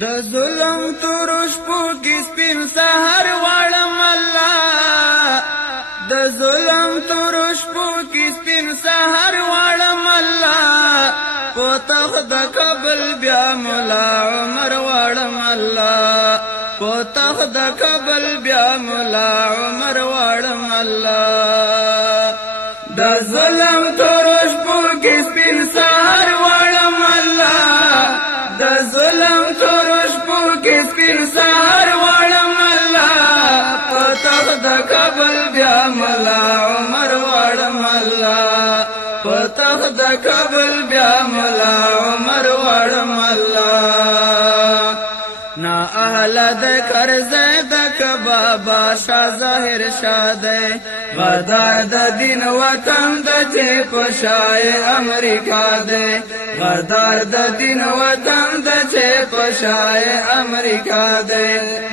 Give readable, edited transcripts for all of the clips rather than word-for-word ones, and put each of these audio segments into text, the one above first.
د ظلم تورش پو کی سپین سحر واړم الله د ظلم تورش پو کی سپین سحر واړم الله پوتخ د قبل بیا مولا عمر واړم الله پوتخ د قبل بیا مولا عمر واړم الله د ظلم تورش پو کی سپین سحر واړم الله د ظلم تورش پو کی سپین سحر واړم الله پتخ د قبل بیا مولا عمر واړم الله پتخ د قبل بیا مولا عمر واړم الله نا اهل د قرض د کبابا شاه ظاهر شاه غدار د دین وطن د چې پشای امریکا دے غدار د دین وطن د چې پشای امریکا دے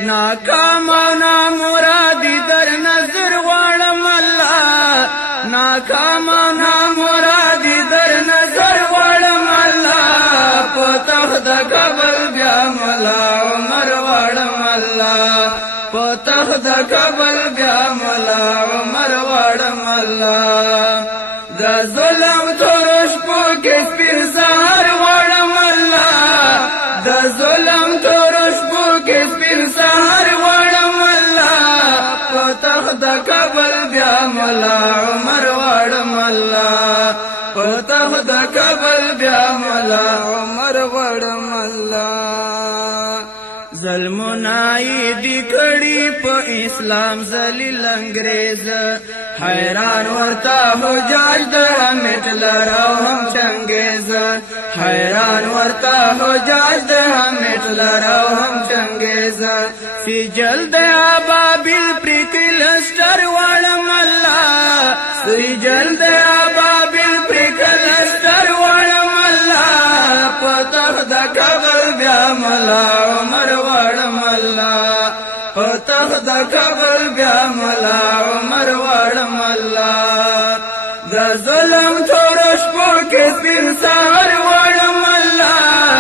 ناکام نا مرادی در نظر واړم الله ناکام نا مرادی در نظر واړم الله پتخ د قبر بیا مولا عمر واړم الله پتخ د قبر بیا مولا عمر واړم الله د ظلم تورش پو کې سپین سحر واړم الله د ظلم تورش پو کې سپین سحر واړم الله پتخ د قبر بیا مولا عمر واړم الله پتخ د قبر بیا مولا عمر واړم الله ظلمونای دی کړي په اسلام ذلیل انګريز حیران ورتا حجاج د هټلر او هم چنګیز حیران ورتا حجاج د هټلر او هم چنګیز سی جلد ابابیل پریکلستر واړم الله سی جلد ابابیل پریکلستر واړم الله پتخ د قبر بیا مولا عمر واړم الله پتخ د قبر بیا مولا عمر واړم الله د ظلم تورش پو کې سپین سحر واړم الله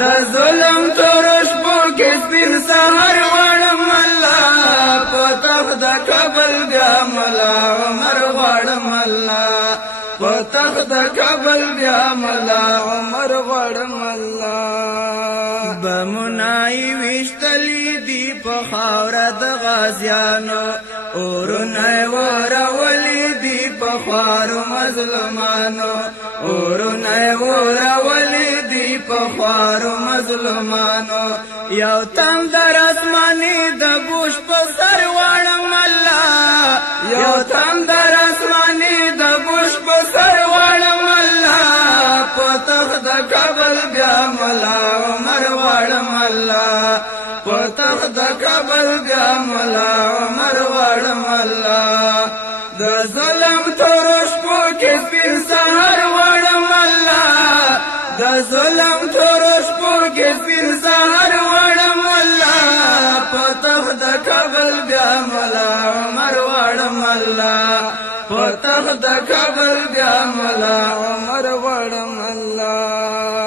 د ظلم تورش پو کې سپین سحر واړم الله پتخ د قبر بیا مولا عمر واړم الله پتخ د قبر بیا مولا عمر واړم الله بمنای وشتلی دی په خاور د غازیانو اورنه وراولی دی په خوار مظلومانو اورنه وراولی دی په خوار مظلومانو یو تم در اسماني د بوش په سر واړم الله یو تم در اسماني د بوش په سر واړم الله پتخ د قبر بیا مولا عمر واړم الله پتخ د قبر بیا مولا عمر واړم الله د ظلم تورش پو کې سپین سحر واړم الله د ظلم تورش پو کې سپین سحر واړم الله پتخ د قبر بیا مولا عمر واړم الله پتخ د قبر بیا مولا عمر واړم الله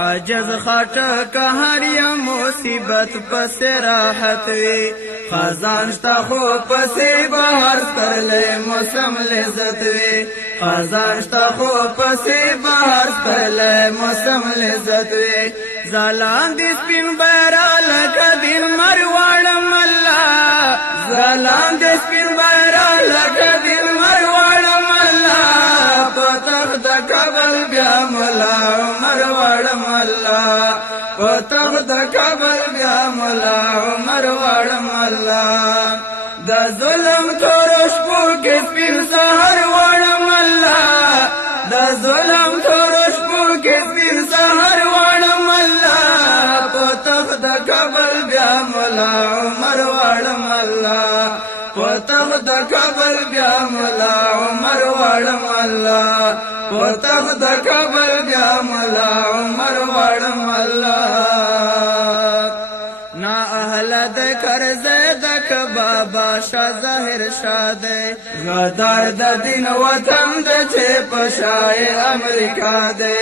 عاجز خاطر قهر یا مصیبت پس راحت وی خزان شتا خو پسې بهر سترلې موسم لذت وی خزان شتا خو پسې بهر سترلې موسم لذت وی زلان دې سپین بیرا لکه دین مر واړم الله زلان دې سپین بیرا لکه دین مر واړم الله پتخ د قبر بیا مولا عمر واړم الله پتخ د قبر بیا مولا عمر واړم الله د ظلم تورش پو کې سپین سحر واړم الله د ظلم تورش پو کې سپین سحر واړم الله پتخ د قبر بیا مولا عمر واړم الله پتخ د قبر بیا مولا عمر واړم الله پتخ د قبر بیا مولا عمر واړم الله نا اهل د قرض د کبابا شاه ظاهر شاه غدار د دین وطن د چې پشای امریکا دے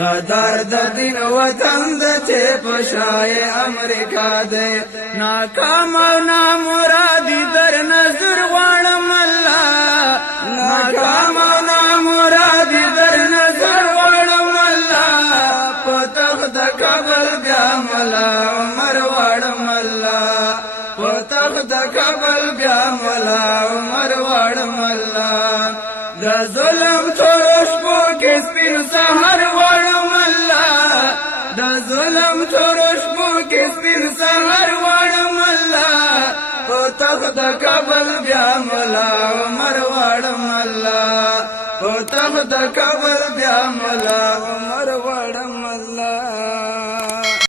غدار د دین وطن د چې پشای امریکا دی ناکام او نامرادی در نظر غواړم الله ناکام او نامرادی در نظر غواړم الله پتخ د کابل بیا ملا عمر غواړم الله پتخ د کابل بیا ملا عمر غواړم الله د ظلم تورش پو کې سپین سحر غواړم الله د ظلم تورش پو کې سپین سحر غواړم الله پتخ د کابل بیا ملا عمر غواړم الله پتخ د کابل بیا ملا عمر غواړم